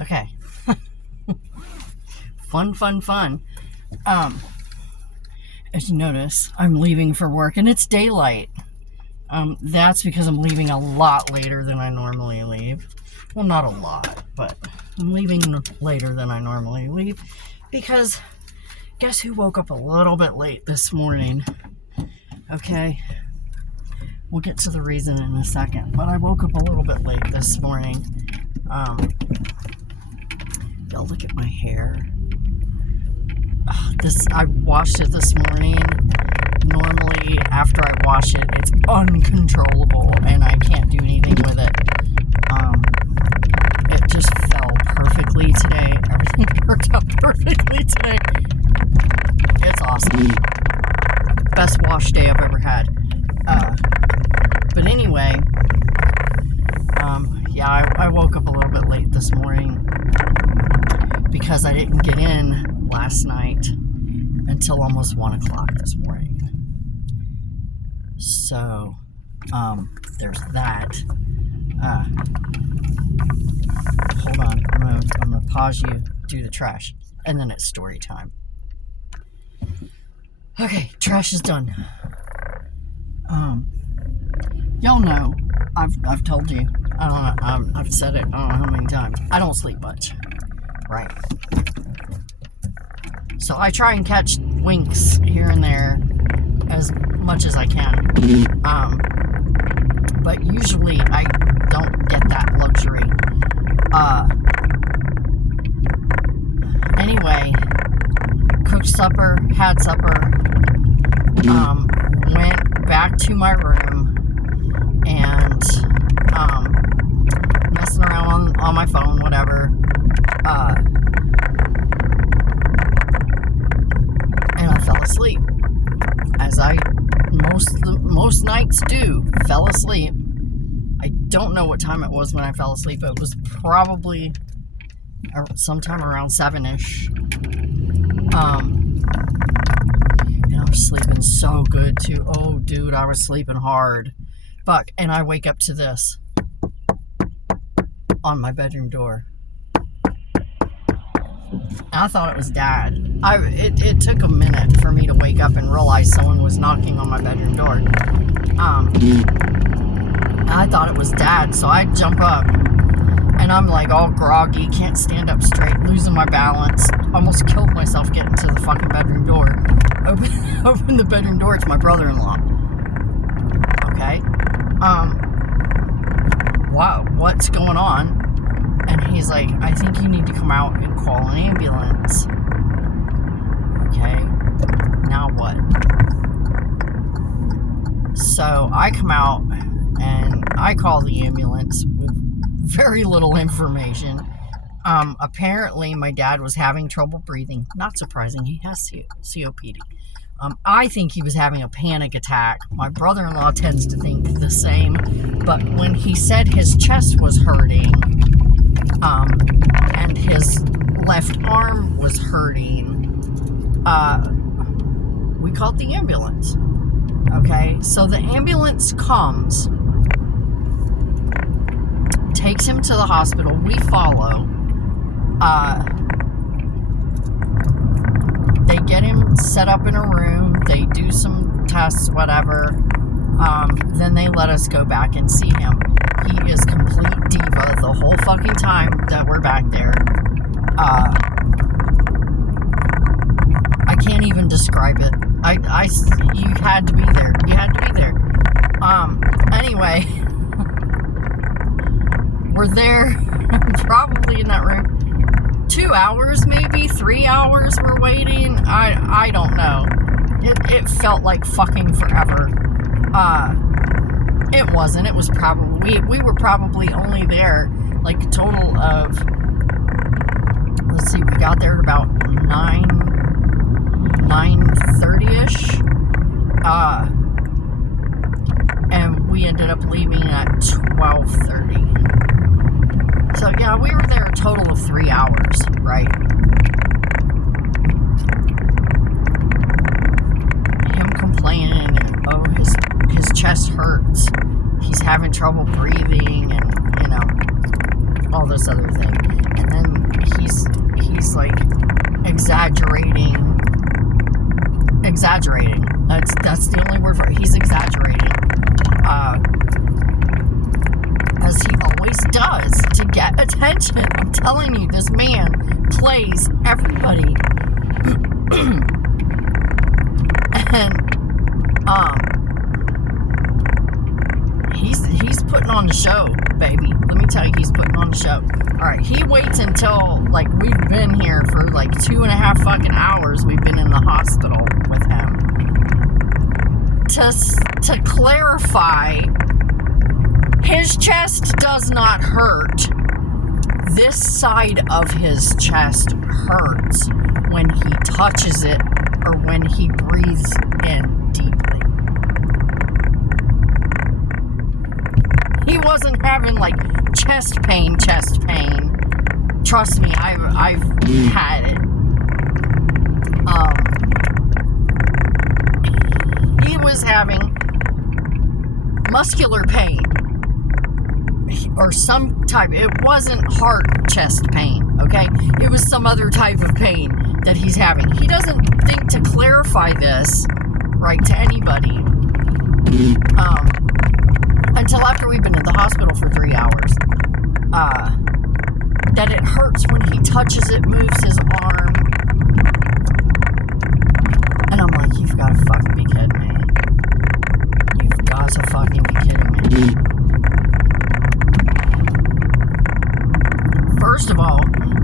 Okay. Fun. As you notice, I'm leaving for work and it's daylight. That's because I'm leaving a lot later than I normally leave. Well, not a lot, but I'm leaving later than I normally leave because guess who woke up a little bit late this morning? Okay. We'll get to the reason in a second, but I woke up a little bit late this morning. Y'all look at my hair. I washed it this morning. Normally, after I wash it, it's uncontrollable, and I can't do anything with it. It just fell perfectly today. Everything worked out perfectly today. It's awesome. Best wash day I've ever had. But anyway, I woke up a little bit late this morning because I didn't get in last night until almost 1 o'clock this morning. So, there's that. Hold on, I'm gonna pause you, do the trash, and then it's story time. Okay, trash is done. Y'all know, I've told you, I've said it, I don't know how many times, I don't sleep much, right? So I try and catch winks here and there as much as I can. But usually I don't get that luxury. Anyway, cooked supper, had supper, went back to my room and messing around on my phone, whatever. And I fell asleep, as I most nights do. Fell asleep. I don't know what time it was when I fell asleep. It was probably sometime around 7-ish. And I was sleeping so good too. Oh, dude, I was sleeping hard. Fuck. And I wake up to this on my bedroom door. I thought it was Dad. It took a minute for me to wake up and realize someone was knocking on my bedroom door. I thought it was Dad, so I jump up and I'm like all groggy, can't stand up straight, losing my balance, almost killed myself getting to the fucking bedroom door. Open the bedroom door, it's my brother-in-law. Okay. What's going on? And he's like, I think you need to come out and call an ambulance. Okay, now what? So I come out and I call the ambulance with very little information. Apparently my dad was having trouble breathing. Not surprising, he has COPD. I think he was having a panic attack. My brother-in-law tends to think the same. But when he said his chest was hurting, and his left arm was hurting, we called the ambulance. Okay, so the ambulance comes, takes him to the hospital, we follow, they get him set up in a room, they do some tests, whatever, then they let us go back and see him. He is complete diva the whole fucking time that we're back there. I can't even describe it. You had to be there. You had to be there. Anyway, we're there, probably in that room, 2 hours, maybe 3 hours we're waiting. I don't know. It felt like fucking forever. It wasn't. It was probably, we were probably only there, like, a total of, let's see, we got there at about 9:30-ish, and we ended up leaving at 12:30. So, yeah, we were there a total of 3 hours, right? Him complaining, oh, his chest hurts, he's having trouble breathing, and, all this other thing. And then like exaggerating. That's the only word for it. He's exaggerating. As he always does to get attention. I'm telling you, this man plays everybody. And he's putting on the show, baby. Let me tell you, he's putting on the show. Alright, he waits until, like, we've been here for like 2.5 fucking hours. We've been in the hospital with him to clarify, his chest does not hurt. This side of his chest hurts when he touches it or when he breathes in deeply. He wasn't having like chest pain. Trust me, I've had it. He was having muscular pain or some type. It wasn't heart chest pain, okay? It was some other type of pain that he's having. He doesn't think to clarify this, right, to anybody until after we've been in the hospital for 3 hours. That it hurts when he touches it, moves his arm. And I'm like, you've got to fucking be kidding me. You've got to fucking be kidding me. First of all,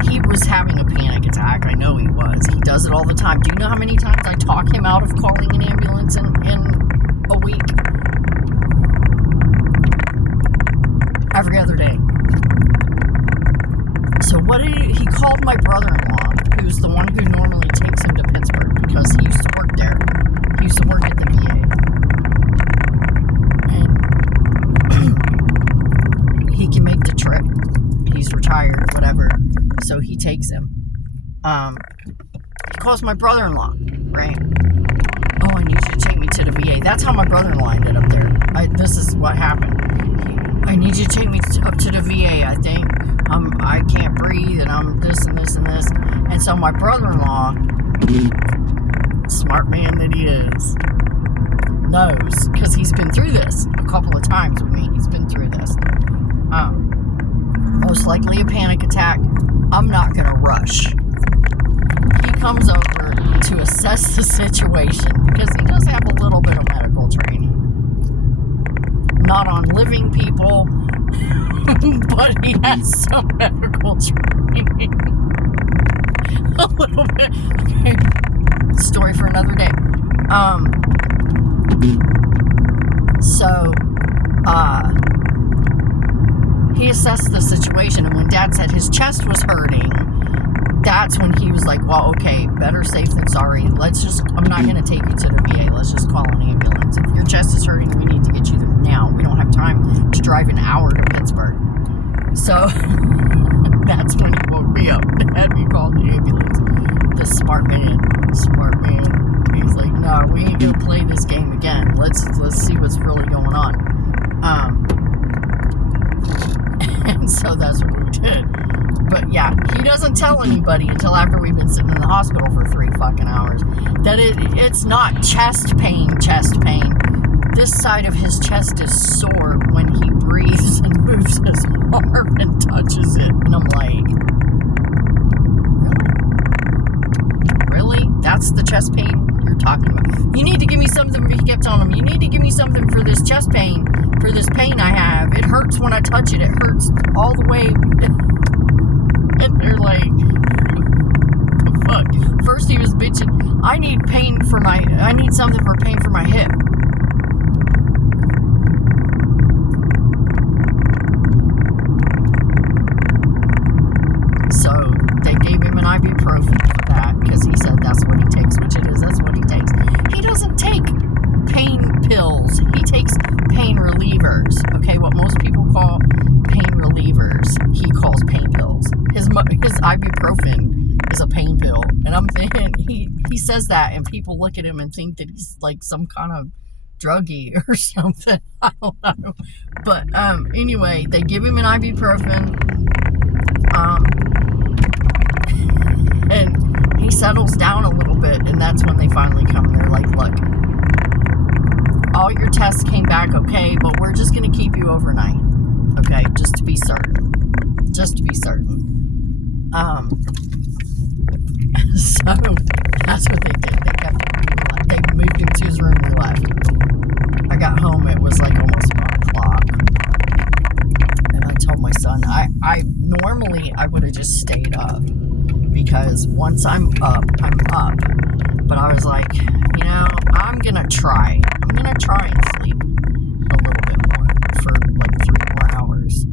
he was having a panic attack. I know he was. He does it all the time. Do you know how many times I talk him out of calling an ambulance in a week? Every other day. So what did he called my brother-in-law, who's the one who normally takes him to Pittsburgh because he used to work there. He used to work at the VA. And he can make the trip. He's retired, whatever. So he takes him. He calls my brother-in-law, right? Oh, I need you to take me to the VA. That's how my brother-in-law ended up there. This is what happened. I need you to take me up to the VA, I think. I can't breathe, and I'm this and this and this. And so my brother-in-law, smart man that he is, knows, because he's been through this a couple of times with me. He's been through this. Most likely a panic attack. I'm not going to rush. He comes over to assess the situation because he does have a little bit of medical training. Not on living people, but he has some medical training. A little bit. Okay. Story for another day. He assessed the situation, and when Dad said his chest was hurting, that's when he was like, well, okay, better safe than sorry. I'm not going to take you to the VA. Let's just call an ambulance. If your chest is hurting, we need to get you there now. We don't have time to drive an hour to Pittsburgh. So that's when he woke me up and had me call the ambulance. The smart man. He's like, no, we ain't going to play this game again. Let's see what's really going on. And so that's what we did. But yeah, he doesn't tell anybody until after we've been sitting in the hospital for 3 fucking hours that it's not chest pain. This side of his chest is sore when he breathes and moves his arm and touches it. And I'm like, really? That's the chest pain you're talking about? You need to give me something. He kept telling him, you need to give me something for this chest pain, for this pain I have. It hurts when I touch it. It hurts all the way. And they're like, fuck. First he was bitching, I need something for pain for my hip. So they gave him an ibuprofen for that because he said that's what he takes, which it is, that's what he takes. He doesn't take pain pills. He takes pain relievers. Okay, what most people call pain relievers, he calls pain pills. His ibuprofen is a pain pill. And I'm thinking, he says that and people look at him and think that he's like some kind of druggie or something. I don't know. But anyway, they give him an ibuprofen. back okay, but we're just going to keep you overnight. Okay, just to be certain. Just to be certain. So that's what they did. They moved him to his room and left. I got home, it was like almost 1 o'clock. And I told my son, I normally I would have just stayed up, because once I'm up, I'm up. But I was like, I'm gonna try and sleep a little bit more for like 3 more hours.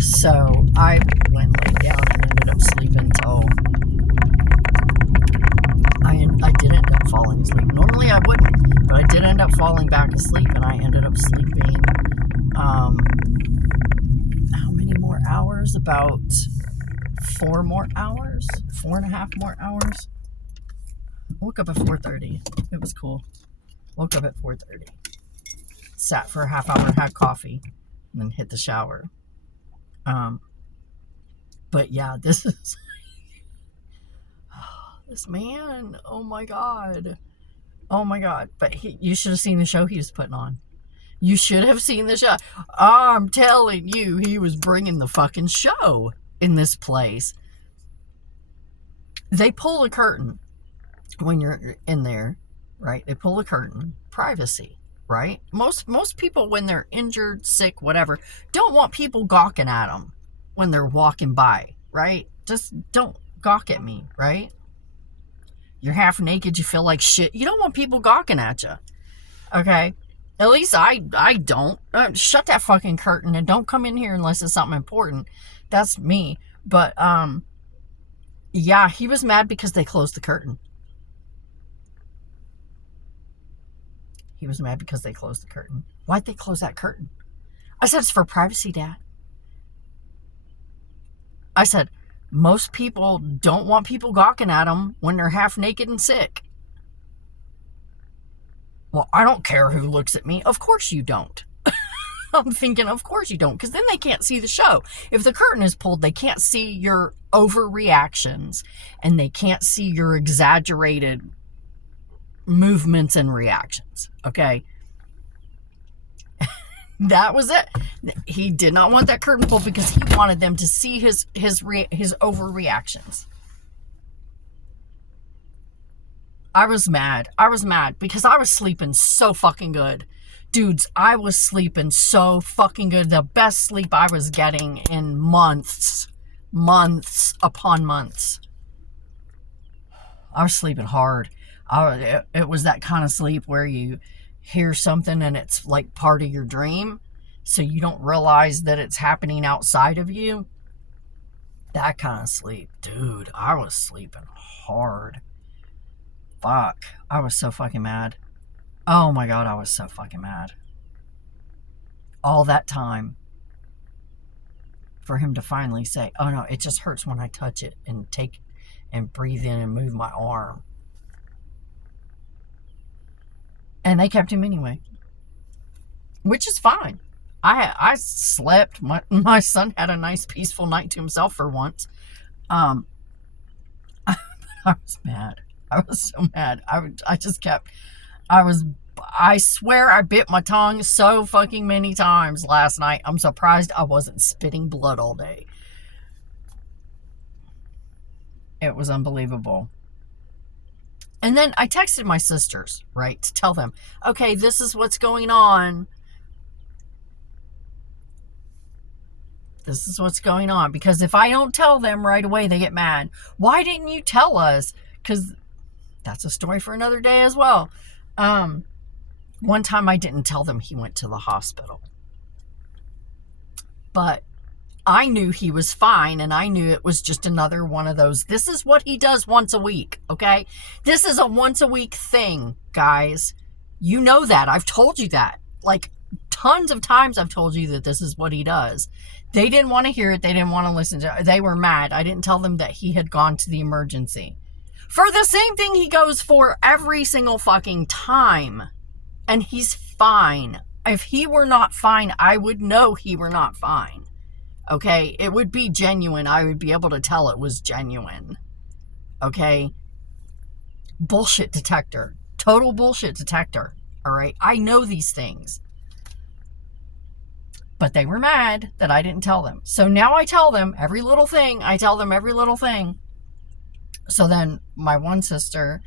So I went and laid down and ended up sleeping till I did end up falling asleep. Normally I wouldn't, but I did end up falling back asleep, and I ended up sleeping how many more hours? About 4 more hours, 4.5 more hours. Woke up at 4:30. It was cool. Woke up at 4:30. Sat for a half hour, had coffee, and then hit the shower. But yeah, this is this man. Oh my god. But you should have seen the show he was putting on. You should have seen the show. I'm telling you, he was bringing the fucking show in this place. They pull a curtain when you're in there, right? They pull a curtain. Privacy, right? Most people, when they're injured, sick, whatever, don't want people gawking at them when they're walking by, right? Just don't gawk at me, right? You're half naked, you feel like shit. You don't want people gawking at you, okay? At least I don't. Shut that fucking curtain and don't come in here unless it's something important. That's me. But, yeah, he was mad because they closed the curtain. He was mad because they closed the curtain. Why'd they close that curtain? I said, it's for privacy, Dad. I said, most people don't want people gawking at them when they're half naked and sick. Well, I don't care who looks at me. Of course you don't. I'm thinking, of course you don't, because then they can't see the show. If the curtain is pulled, they can't see your overreactions, and they can't see your exaggerated movements and reactions, okay? That was it. He did not want that curtain pulled because he wanted them to see his overreactions. I was mad because I was sleeping so fucking good. Dudes, I was sleeping so fucking good. The best sleep I was getting in months upon months. I was sleeping hard. It was that kind of sleep where you hear something and it's like part of your dream, so you don't realize that it's happening outside of you. That kind of sleep. Dude, I was sleeping hard. Fuck. I was so fucking mad. Oh my god, I was so fucking mad. All that time for him to finally say, oh no, it just hurts when I touch it and take and breathe in and move my arm. And they kept him anyway, which is fine. I slept. My son had a nice peaceful night to himself for once. I was mad. I was so mad. I swear I bit my tongue so fucking many times last night. I'm surprised I wasn't spitting blood all day. It was unbelievable. And then I texted my sisters, right, to tell them, okay, this is what's going on. This is what's going on. Because if I don't tell them right away, they get mad. Why didn't you tell us? Because that's a story for another day as well. One time I didn't tell them he went to the hospital. But I knew he was fine, and I knew it was just another one of those, this is what he does once a week, okay? This is a once a week thing, guys. You know that. I've told you that. Like, tons of times I've told you that this is what he does. They didn't want to hear it. They didn't want to listen to it. They were mad. I didn't tell them that he had gone to the emergency for the same thing he goes for every single fucking time. And he's fine. If he were not fine, I would know he were not fine. Okay? It would be genuine. I would be able to tell it was genuine. Okay? Bullshit detector. Total bullshit detector. All right. I know these things. But they were mad that I didn't tell them. So now I tell them every little thing. I tell them every little thing. So then my one sister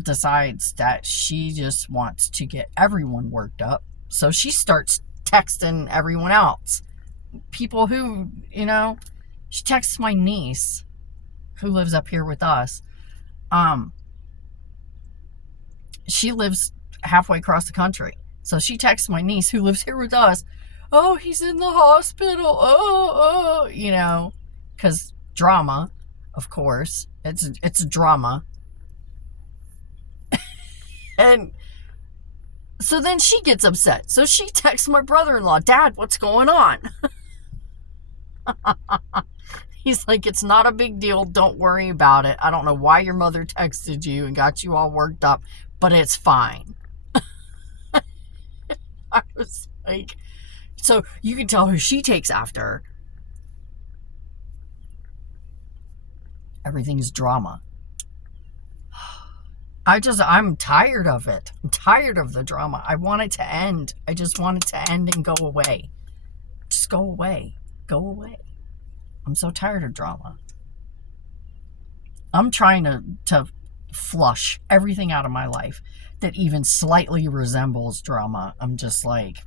decides that she just wants to get everyone worked up. So she starts texting everyone else. People who, she texts my niece who lives up here with us. She lives halfway across the country. So she texts my niece who lives here with us. Oh, he's in the hospital. Oh, because drama, of course. It's drama. And so then she gets upset. So she texts my brother-in-law, Dad, what's going on? He's like, it's not a big deal. Don't worry about it. I don't know why your mother texted you and got you all worked up, but it's fine. I was like, so you can tell who she takes after. Everything's drama. I'm tired of it. I'm tired of the drama. I want it to end. I just want it to end and go away. Just go away. Go away. I'm so tired of drama. I'm trying to flush everything out of my life that even slightly resembles drama. I'm just like,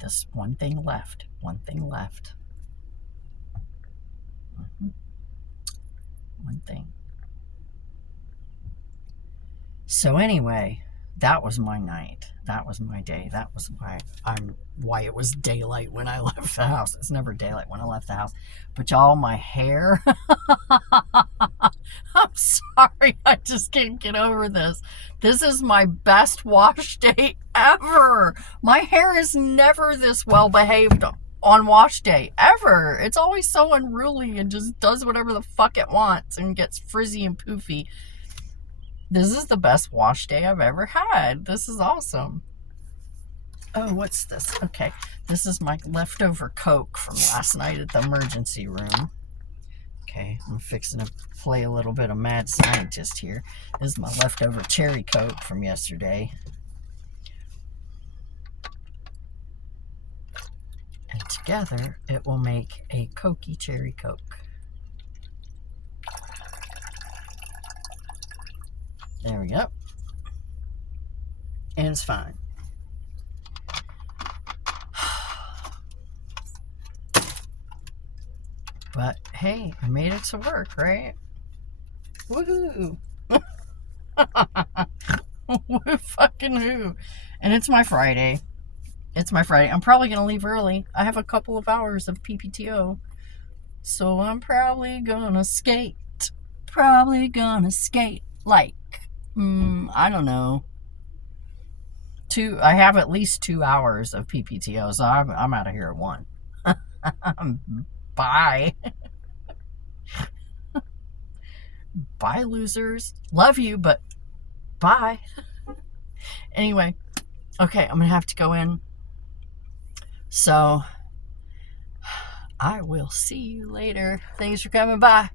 this one thing left. One thing left. One thing. So anyway, that was my night. That was my day. That was why it was daylight when I left the house. It's never daylight when I left the house. But y'all, my hair. I'm sorry. I just can't get over this. This is my best wash day ever. My hair is never this well behaved on wash day, ever. It's always so unruly and just does whatever the fuck it wants and gets frizzy and poofy. This is the best wash day I've ever had. This is awesome. Oh, what's this? Okay, this is my leftover Coke from last night at the emergency room. Okay, I'm fixing to play a little bit of mad scientist here. This is my leftover cherry Coke from yesterday. And together, it will make a Cokey cherry Coke. There we go. And it's fine. But hey, I made it to work, right? Woohoo! Fucking who? And it's my Friday. It's my Friday. I'm probably going to leave early. I have a couple of hours of PPTO. So I'm probably going to skate. Probably going to skate like, I don't know. I have at least 2 hours of PPTO, so I'm out of here at 1. Bye. Bye, losers. Love you, but bye. Anyway, okay, I'm going to have to go in. So, I will see you later. Thanks for coming by.